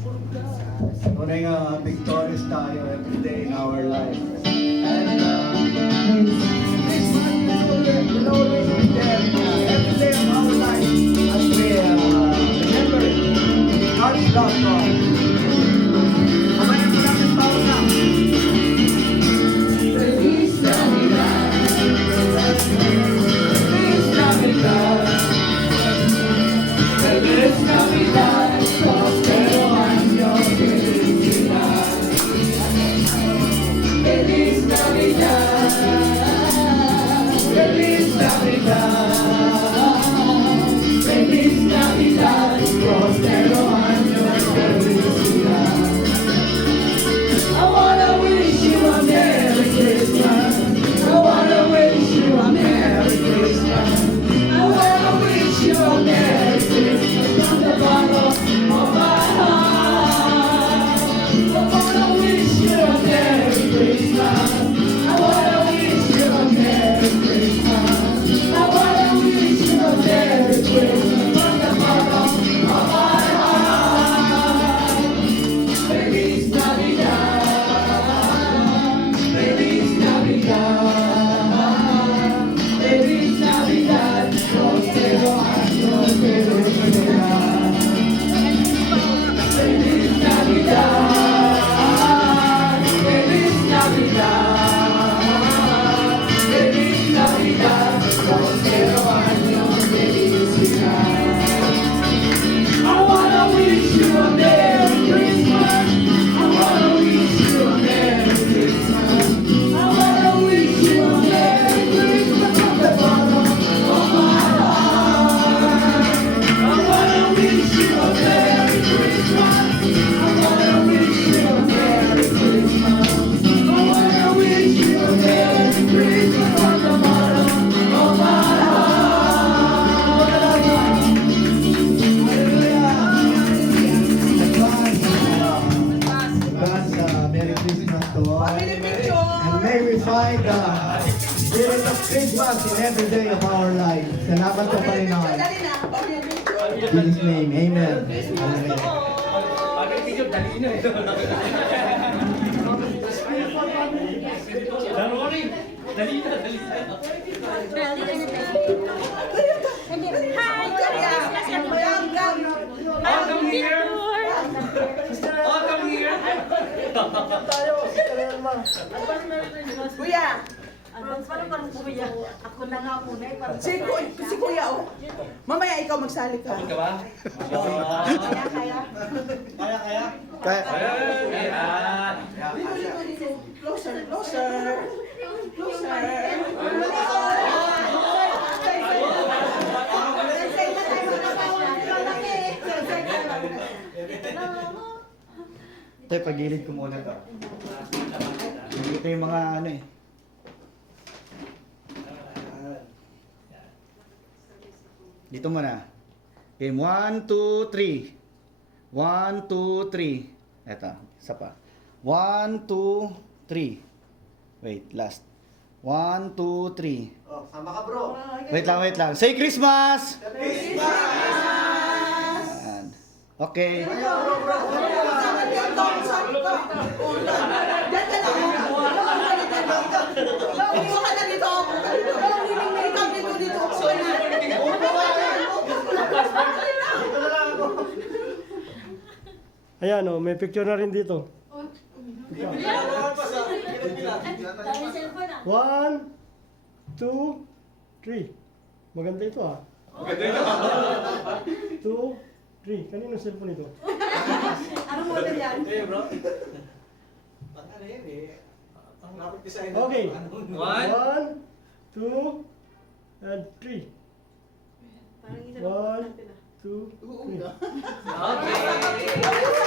Tunay nga victorious tayo every day in our life. And Christmas will always be there every day of our life as we remember God's love for us. Mamaya po natin pauna. Feliz Navidad. Feliz Navidad. Feliz Navidad. Prospero año de felicidad. Feliz Navidad. Feliz Navidad. Feliz Navidad. Prospero año de felicidad. I wanna wish you a Merry Christmas. I wanna wish you a Merry Christmas. I wanna wish you a Merry Christmas from the bottom of my heart. I wanna wish you a Merry Christmas. I wanna wish you a Merry Christmas. I wanna wish you a Merry Christmas from the bottom of my heart. Feliz Navidad. Feliz Navidad. Feliz Navidad. Prospero año de felicidad. Feliz Navidad. Feliz Navidad. Feliz Navidad. Prospero año de felicidad. I wanna wish you a Merry Christmas. I wanna wish you a Merry Christmas. I wanna wish you a Merry Christmas from the bottom of my heart. I wanna wish you a Merry Christmas. I wanna wish you a Merry Christmas. I wanna wish you a Merry Christmas from the bottom of my heart. Advance, Merry Christmas to all. And may we find the spirit of Christmas in every day of our life. Salamat po Panginoon. In Jesus' name, Amen. Hallelujah. Kuya, Paano parang kuya? Ako na nga muna eh. Parang si Kuya oh. Mamaya ikaw magsali ka. Ka ba? Kaya. Kaya, Dito. Closer. tayo pagilid ko muna to. Ito yung mga ano eh. Dito muna. Okay, 1, 2, 3. 1, 2, 3. Eto, isa pa. 1, 2, 3. Wait, last. 1, 2, 3. Oh, sama ka bro. Wait lang. Say Christmas! Christmas! Ayan. Okay. Ayan o, may picture na rin dito. 1, 2, 3. Maganda ito ah. 2, 3. Kanino cellphone ito? Anong model yan? Eh bro. Ano yan eh? Ang graphic design. Okay. 1, 1, 2, and 3. 1, 2, 3. Okay.